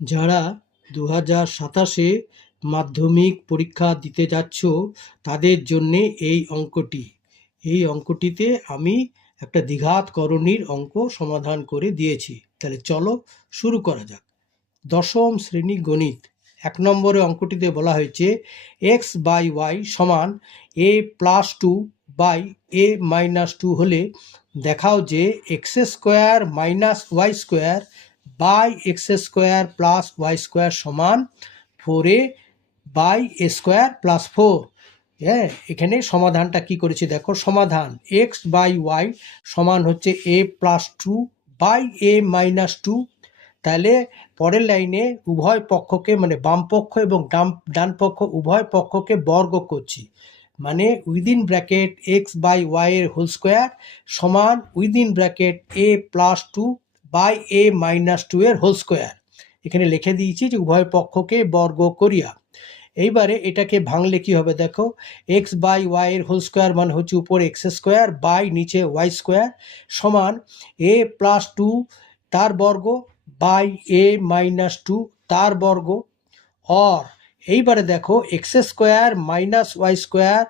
যারা 2027-এ মাধ্যমিক পরীক্ষা দিতে যাচ্ছ তাদের জন্যে এই অঙ্কটিতে আমি একটা দ্বিঘাত করণীর অঙ্ক সমাধান করে দিয়েছি। তাহলে চলো শুরু করা যাক। দশম শ্রেণী গণিত 1 নম্বরে অঙ্কটিতে বলা হয়েছে x/y সমান a+2 বাই a-2 হলে দেখাও যে x² - y² by x² plus y² সমান 4a/a² + 4। হ্যাঁ, এখানে সমাধানটা কি করেছি দেখো। সমাধান x/y সমান হচ্ছে a+2 বাই a-2। তাহলে পরের লাইনে উভয় পক্ষকে মানে বাম পক্ষ এবং ডান পক্ষ উভয় পক্ষকে বর্গ করছি, মানে উইদিন ব্র্যাকেট x/y এর হোল স্কোয়ার সমান within bracket a+2 by a-2 এর হোল স্কোয়ার। এখানে লিখে দিয়েছি যে উভয় পক্ষকে বর্গ করিয়া। এইবারে এটাকে ভাঙলে কি হবে দেখো। x/y এর হোল স্কোয়ার মানে হচ্ছে উপরে x² বাই নিচে y² সমান a+2 তার বর্গ বাই a-2 তার বর্গ। অর এইবারে দেখো x² - y²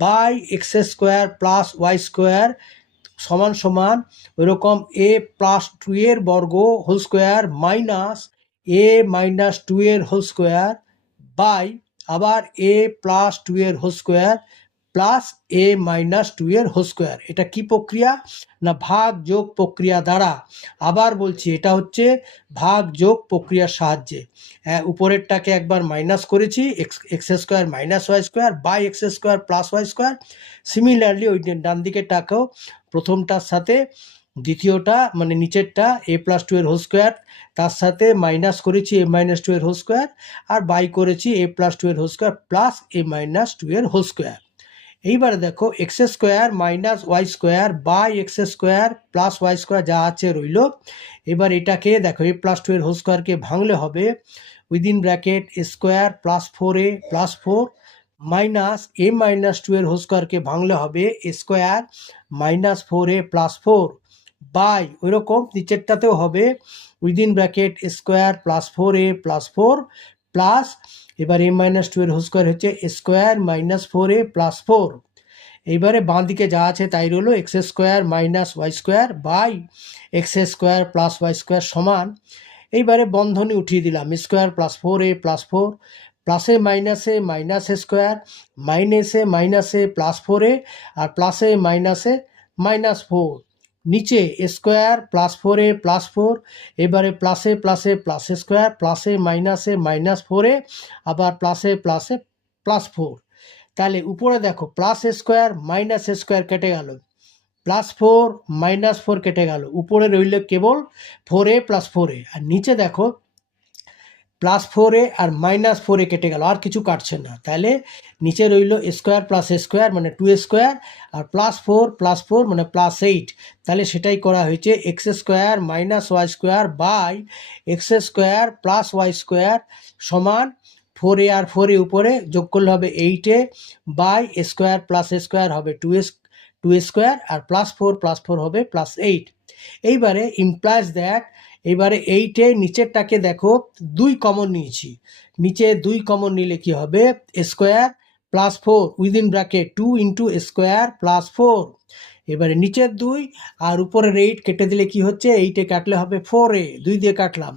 by x² plus y² সমান সমান ওইরকম a+2 এর বর্গ হোল স্কোয়ার মাইনাস a-2 এর হোল স্কোয়ার বাই আবার a+2 এর হোল স্কোয়ার প্লাস a-2 এর হোল স্কোয়ার। এটা কি প্রক্রিয়া না ভাগ যোগ প্রক্রিয়া দ্বারা। আবার বলছি এটা হচ্ছে ভাগ যোগ প্রক্রিয়ার সাহায্যে। উপরেরটাকে একবার মাইনাস করেছি x² - y² by x² plus y²। Similarly ওই ডান দিকেরটাকেও প্রথমটার সাথে দ্বিতীয়টা মানে নিচেরটা a+2 এর হোল স্কোয়ার তার সাথে মাইনাস করেছি a-2 এর হোল স্কোয়ার আর বাই করেছি a+2 এর হোল স্কোয়ার প্লাস a-2 এর হোল স্কোয়ার। এইবারে দেখো x² - y² by x² plus y² যা আছে রইল। এবার এটাকে দেখো a+2 এর হোল স্কোয়ারকে ভাঙলে হবে within bracket a² plus 4a plus 4 minus a-2 এর হোল স্কোয়ারকে ভাঙলে হবে a² minus 4a plus 4 by ওই রকম নিচেরটাতেও হবে within bracket a² plus 4a plus 4 plus এবার a-2 এর হোল স্কোয়ার হচ্ছে a² মাইনাস 4a প্লাস 4। এইবারে বাঁ দিকে যা আছে তাই রইলো x² - y² by x² plus y² সমান। এইবারে বন্ধনী উঠিয়ে দিলাম স্কোয়ার প্লাস 4a প্লাস 4 প্লাসে মাইনাসে মাইনাস স্কোয়ার মাইনাসে মাইনাসে প্লাস 4a আর প্লাসে মাইনাসে মাইনাস 4 নিচে স্কোয়ার প্লাস 4a প্লাস 4 এবারে প্লাসে প্লাসে প্লাস স্কোয়ার প্লাসে মাইনাসে মাইনাস 4a আবার প্লাসে প্লাসে প্লাস 4। তাহলে উপরে দেখো প্লাস স্কোয়ার মাইনাস স্কোয়ার কেটে গেল, প্লাস 4 মাইনাস 4 কেটে গেল, উপরে রইল কেবল 4a প্লাস 4a আর নিচে দেখো প্লাস 4a আর মাইনাস 4a কেটে গেল, আর কিছু কাটছে না। তাহলে নিচে রইল স্কোয়ার প্লাস স্কোয়ার মানে 2a² আর প্লাস 4 মানে প্লাস 8। তাহলে সেটাই করা হয়েছে x² minus y² by x² plus y² সমান 4a আর 4a উপরে যোগ করলে হবে 8a by square plus square হবে 2a² আর প্লাস 4 হবে প্লাস 8। এইবারে ইমপ্লাইজ দ্যাট এবারে 8-এ নিচেরটাকে দেখো 2 কমন নিয়েছি, নিচে 2 কমন নিলে কি হবে square plus 4 within bracket 2 into square plus 4। এবারে নিচের 2 আর উপরের 8 কেটে দিলে কি হচ্ছে 8-এ কাটলে হবে 4a, 2 দিয়ে কাটলাম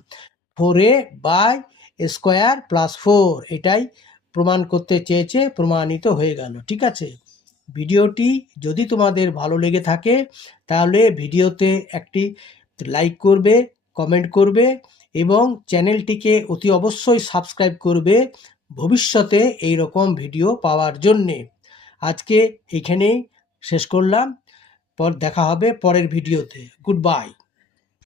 4a বাই স্কোয়ার প্লাস 4। এটাই প্রমাণ করতে চেয়েছে, প্রমাণিত হয়ে গেল। ঠিক আছে, ভিডিওটি যদি তোমাদের ভালো লেগে থাকে তাহলে ভিডিওতে একটি লাইক করবে, কমেন্ট করবে এবং চ্যানেলটিকে অতি অবশ্যই সাবস্ক্রাইব করবে ভবিষ্যতে এই রকম ভিডিও পাওয়ার জন্যে। আজকে এইখানেই শেষ করলাম, দেখা হবে পরের ভিডিওতে। Good bye.